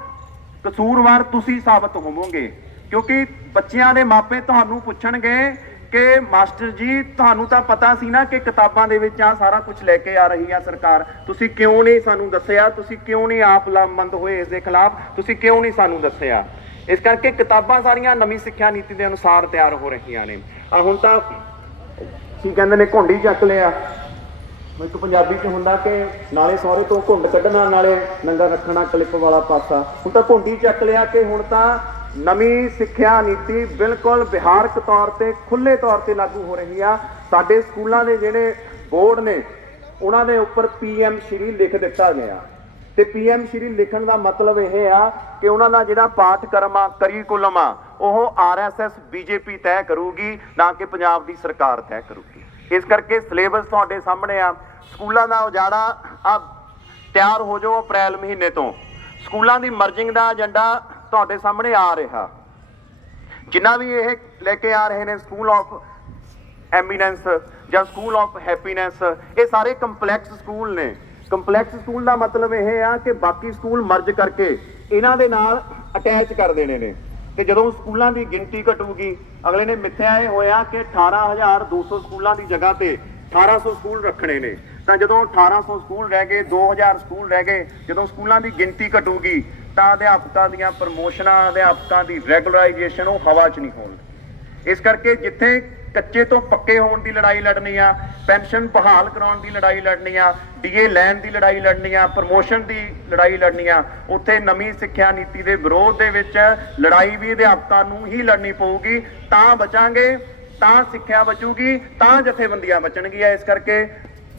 ਕਸੂਰਵਾਰ ਤੁਸੀਂ ਸਾਬਤ ਹੋਵੋਗੇ। ਕਿਉਂਕਿ ਬੱਚਿਆਂ ਦੇ ਮਾਪੇ ਤੁਹਾਨੂੰ ਪੁੱਛਣਗੇ ਕਿ ਮਾਸਟਰ ਜੀ, ਤੁਹਾਨੂੰ ਤਾਂ ਪਤਾ ਸੀ ਨਾ ਕਿ ਕਿਤਾਬਾਂ ਦੇ ਵਿੱਚ ਆ ਸਾਰਾ ਕੁਝ ਲੈ ਕੇ ਆ ਰਹੀ ਆ ਸਰਕਾਰ। ਤੁਸੀਂ ਕਿਉਂ ਨਹੀਂ ਸਾਨੂੰ ਦੱਸਿਆ? ਤੁਸੀਂ ਕਿਉਂ ਨਹੀਂ ਆਪ ਲਾਮਬੰਦ ਹੋਏ ਇਸ ਦੇ ਖਿਲਾਫ? ਤੁਸੀਂ ਕਿਉਂ ਨਹੀਂ ਸਾਨੂੰ ਦੱਸਿਆ? ਇਸ ਕਰਕੇ ਕਿਤਾਬਾਂ ਸਾਰੀਆਂ ਨਵੀਂ ਸਿੱਖਿਆ ਨੀਤੀ ਦੇ ਅਨੁਸਾਰ ਤਿਆਰ ਹੋ ਰਹੀਆਂ ਨੇ। ਆ ਹੁਣ ਤਾਂ ਕੀ ਕਹਿੰਦੇ ਨੇ, ਘੁੰਡੀ ਚੱਕ ਲਿਆ। ਇੱਕ ਪੰਜਾਬੀ ਚ ਹੁੰਦਾ ਕਿ ਨਾਲੇ ਸਹੁਰੇ ਤੋਂ ਘੁੰਡ ਕੱਢਣਾ, ਨਾਲੇ ਨੰਗਾ ਰੱਖਣਾ, ਕਲਿੱਪ ਵਾਲਾ ਪਾਸਾ। ਹੁਣ ਤਾਂ ਘੁੰਡੀ ਚੱਕ ਲਿਆ ਕਿ ਹੁਣ ਤਾਂ ਨਵੀਂ ਸਿੱਖਿਆ ਨੀਤੀ ਬਿਲਕੁਲ ਵਿਹਾਰਕ ਤੌਰ ਤੇ ਖੁੱਲੇ ਤੌਰ ਤੇ ਲਾਗੂ ਹੋ ਰਹੀ ਆ। ਸਾਡੇ ਸਕੂਲਾਂ ਦੇ ਜਿਹੜੇ ਬੋਰਡ ਨੇ, ਉਹਨਾਂ ਦੇ ਉੱਪਰ ਪੀਐਮ ਸ਼੍ਰੀ ਲਿਖ ਦਿੱਤਾ ਗਿਆ। ਤੇ ਪੀਐਮ ਸ਼੍ਰੀ ਲਿਖਣ ਦਾ ਮਤਲਬ ਇਹ ਆ ਕਿ ਉਹਨਾਂ ਦਾ ਜਿਹੜਾ ਪਾਠਕ੍ਰਮ ਆ ਕਰਿਕੂਲਮ ਆ, ਉਹ ਆਰਐਸਐਸ ਬੀਜੇਪੀ ਤੈਅ ਕਰੂਗੀ, ਨਾ ਕਿ ਪੰਜਾਬ ਦੀ ਸਰਕਾਰ ਤੈਅ ਕਰੂਗੀ। ਇਸ ਕਰਕੇ ਸਿਲੇਬਸ ਤੁਹਾਡੇ ਸਾਹਮਣੇ ਆ। ਸਕੂਲਾਂ ਦਾ ਉਜਾੜਾ ਆ, ਤਿਆਰ ਹੋ ਜਾਓ ਅਪ੍ਰੈਲ ਮਹੀਨੇ ਤੋਂ। ਸਕੂਲਾਂ ਦੀ ਮਰਜਿੰਗ ਦਾ ਏਜੰਡਾ ਤੁਹਾਡੇ ਸਾਹਮਣੇ ਆ ਰਿਹਾ। ਜਿੰਨਾ ਵੀ ਇਹ ਲੈ ਕੇ ਆ ਰਹੇ ਨੇ ਸਕੂਲ ਆਫ ਐਮੀਨੈਂਸ ਜਾਂ ਸਕੂਲ ਆਫ ਹੈਪੀਨੈਸ ਇਹ ਸਾਰੇ ਕੰਪਲੈਕਸ ਸਕੂਲ ਨੇ। ਕੰਪਲੈਕਸ ਸਕੂਲ ਦਾ ਮਤਲਬ ਇਹ ਆ ਕਿ ਬਾਕੀ ਸਕੂਲ ਮਰਜ ਕਰਕੇ ਇਹਨਾਂ ਦੇ ਨਾਲ ਅਟੈਚ ਕਰ ਦੇਣੇ ਨੇ। ਕਿ ਜਦੋਂ ਸਕੂਲਾਂ ਦੀ ਗਿਣਤੀ ਘਟੂਗੀ, ਅਗਲੇ ਨੇ ਮਿੱਥਿਆ ਇਹ ਹੋਇਆ ਕਿ 18200 ਸਕੂਲਾਂ ਦੀ ਜਗ੍ਹਾ ਤੇ 1800 ਸਕੂਲ ਰੱਖਣੇ ਨੇ। ਤਾਂ ਜਦੋਂ 1800 ਸਕੂਲ ਰਹਿ ਗਏ 2000 ਸਕੂਲ ਰਹਿ ਗਏ, ਜਦੋਂ ਸਕੂਲਾਂ ਦੀ ਗਿਣਤੀ ਘਟੂਗੀ ਤਾਂ ਅਧਿਆਪਕਾਂ ਦੀਆਂ ਪ੍ਰਮੋਸ਼ਨਾਂ ਅਧਿਆਪਕਾਂ ਦੀ ਰੈਗੂਲਰਾਈਜੇਸ਼ਨ ਉਹ ਹਵਾ 'ਚ ਨਹੀਂ ਹੋਣ ਇਸ ਕਰਕੇ ਜਿੱਥੇ ਕੱਚੇ ਤੋਂ ਪੱਕੇ ਹੋਣ ਦੀ ਲੜਾਈ ਲੜਨੀ ਆ, ਪੈਨਸ਼ਨ ਬਹਾਲ ਕਰਾਉਣ ਦੀ ਲੜਾਈ ਲੜਨੀ ਆ, ਡੀਏ ਲੈਣ ਦੀ ਲੜਾਈ ਲੜਨੀ ਆ ਪ੍ਰਮੋਸ਼ਨ ਦੀ ਲੜਾਈ ਲੜਨੀ ਆ, ਉੱਥੇ ਨਵੀਂ ਸਿੱਖਿਆ ਨੀਤੀ ਦੇ ਵਿਰੋਧ ਦੇ ਵਿੱਚ ਲੜਾਈ ਵੀ ਅਧਿਆਪਕਾਂ ਨੂੰ ਹੀ ਲੜਨੀ ਪਊਗੀ, ਤਾਂ ਬਚਾਂਗੇ, ਤਾਂ ਸਿੱਖਿਆ ਬਚੂਗੀ, ਤਾਂ ਜਥੇਬੰਦੀਆਂ ਬਚਣਗੀਆਂ। ਇਸ ਕਰਕੇ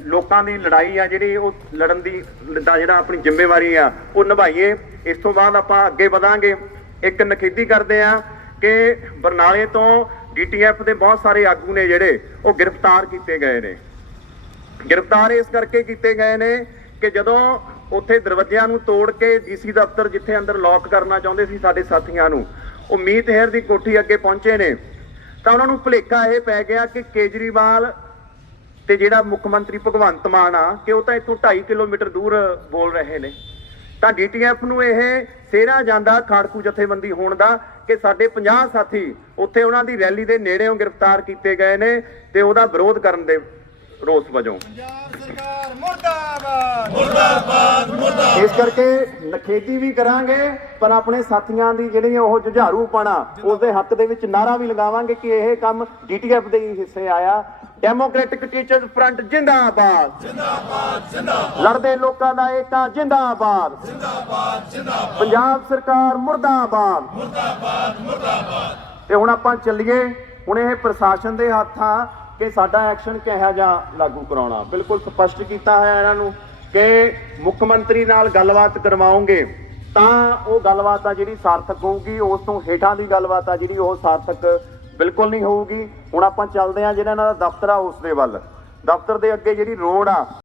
ਲੋਕਾਂ ਦੀ ਲੜਾਈ ਆ ਜਿਹੜੀ ਉਹ ਲੜਨ ਦੀ, ਦਾ ਜਿਹੜਾ ਆਪਣੀ ਜ਼ਿੰਮੇਵਾਰੀ ਆ, ਉਹ ਨਿਭਾਈਏ। ਇਸ ਤੋਂ ਬਾਅਦ ਆਪਾਂ ਅੱਗੇ ਵਧਾਂਗੇ। ਇੱਕ ਨਖੇਦੀ ਕਰਦੇ ਆ ਕਿ ਬਰਨਾਲੇ ਤੋਂ ਡੀਟੀਐਫ ਦੇ ਬਹੁਤ ਸਾਰੇ ਆਗੂ ਨੇ ਜਿਹੜੇ, ਉਹ ਗ੍ਰਿਫਤਾਰ ਕੀਤੇ ਗਏ ਨੇ। ਗ੍ਰਿਫਤਾਰ ਇਸ ਕਰਕੇ ਕੀਤੇ ਗਏ ਨੇ ਕਿ ਜਦੋਂ ਉੱਥੇ ਦਰਵਾਜ਼ਿਆਂ ਨੂੰ ਤੋੜ ਕੇ ਡੀਸੀ ਦਫ਼ਤਰ ਜਿੱਥੇ ਅੰਦਰ ਲੌਕ ਕਰਨਾ ਚਾਹੁੰਦੇ ਸੀ ਸਾਡੇ ਸਾਥੀਆਂ ਨੂੰ, ਉਹ ਮੀਤ ਹੈਰ ਦੀ ਕੋਠੀ ਅੱਗੇ ਪਹੁੰਚੇ ਨੇ। ਤਾਂ ਉਹਨਾਂ ਨੂੰ ਭੁਲੇਖਾ ਇਹ ਪੈ ਗਿਆ ਕਿ ਕੇਜਰੀਵਾਲ ਤੇ ਜਿਹੜਾ ਮੁੱਖ ਮੰਤਰੀ ਭਗਵੰਤ ਮਾਨ ਆ, ਕਿ ਉਹ ਤਾਂ ਇੱਥੋਂ 2.5 ਕਿਲੋਮੀਟਰ ਦੂਰ ਬੋਲ ਰਹੇ ਨੇ। ਤਾਂ ਡੀਟੀਐਫ ਨੂੰ ਇਹ ਸੇਰਾ ਜਾਂਦਾ ਖਾੜਕੂ ਜਥੇਬੰਦੀ ਹੋਣ ਦਾ ਕਿ ਸਾਡੇ 50 ਸਾਥੀ ਉੱਥੇ ਉਹਨਾਂ ਦੀ ਰੈਲੀ ਦੇ ਨੇੜਿਓਂ ਗ੍ਰਿਫਤਾਰ ਕੀਤੇ ਗਏ ਨੇ ਤੇ ਉਹਦਾ ਵਿਰੋਧ ਕਰਨ ਦੇ ਰੋਸ ਵਜੋਂ। ਪੰਜਾਬ ਸਰਕਾਰ ਮੁਰਦਾਬਾਦ। ਇਸ ਕਰਕੇ ਨਖੇਦੀ ਵੀ ਕਰਾਂਗੇ ਪਰ ਆਪਣੇ ਸਾਥੀਆਂ ਦੀ ਜਿਹੜੀ ਉਹ ਜੁਝਾਰੂਪਣਾ ਉਸ ਦੇ ਹੱਕ ਦੇ ਵਿੱਚ ਨਾਰਾ ਵੀ ਲਗਾਵਾਂਗੇ ਕਿ ਇਹ ਕੰਮ ਡੀਟੀਐਫ ਦੇ ਹੀ ਹਿੱਸੇ ਆਇਆ। ਡੈਮੋਕ੍ਰੈਟਿਕ ਟੀਚਰਸ ਫਰੰਟ ਜਿੰਦਾਬਾਦ। ਜਿੰਦਾਬਾਦ ਜਿੰਦਾਬਾਦ। ਲੜਦੇ ਲੋਕਾਂ ਦਾ ਏਕਾ ਜਿੰਦਾਬਾਦ। ਜਿੰਦਾਬਾਦ ਜਿੰਦਾਬਾਦ। ਪੰਜਾਬ ਸਰਕਾਰ ਮੁਰਦਾਬਾਦ। ਮੁਰਦਾਬਾਦ ਮੁਰਦਾਬਾਦ। ਤੇ ਹੁਣ ਆਪਾਂ ਚੱਲੀਏ ਹੁਣ ਇਹ ਪ੍ਰਸ਼ਾਸਨ ਦੇ ਹੱਥਾਂ ਕਿ ਸਾਡਾ ਐਕਸ਼ਨ ਕਿਹੋ ਜਿਹਾ ਲਾਗੂ ਕਰਾਉਣਾ। ਬਿਲਕੁਲ ਸਪਸ਼ਟ ਕੀਤਾ ਹੋਇਆ ਇਹਨਾਂ ਨੂੰ ਕਿ ਮੁੱਖ ਮੰਤਰੀ ਨਾਲ ਗੱਲਬਾਤ ਕਰਵਾਉਂਗੇ, ਤਾਂ ਉਹ ਗੱਲਬਾਤ ਆ ਜਿਹੜੀ ਸਾਰਥਕ ਹੋਊਗੀ, ਉਸ ਤੋਂ ਹੇਠਾਂ ਦੀ ਗੱਲਬਾਤ ਆ ਜਿਹੜੀ ਉਹ ਸਾਰਥਕ ਬਿਲਕੁਲ ਨਹੀਂ ਹੋਊਗੀ। ਹੁਣ ਆਪਾਂ ਚੱਲਦੇ ਆ ਜਿਹੜਾ ਇਹਨਾਂ ਦਾ ਦਫ਼ਤਰ ਆ ਉਸ ਦੇ ਵੱਲ। ਦਫ਼ਤਰ ਦੇ ਅੱਗੇ ਜਿਹੜੀ ਰੋਡ ਆ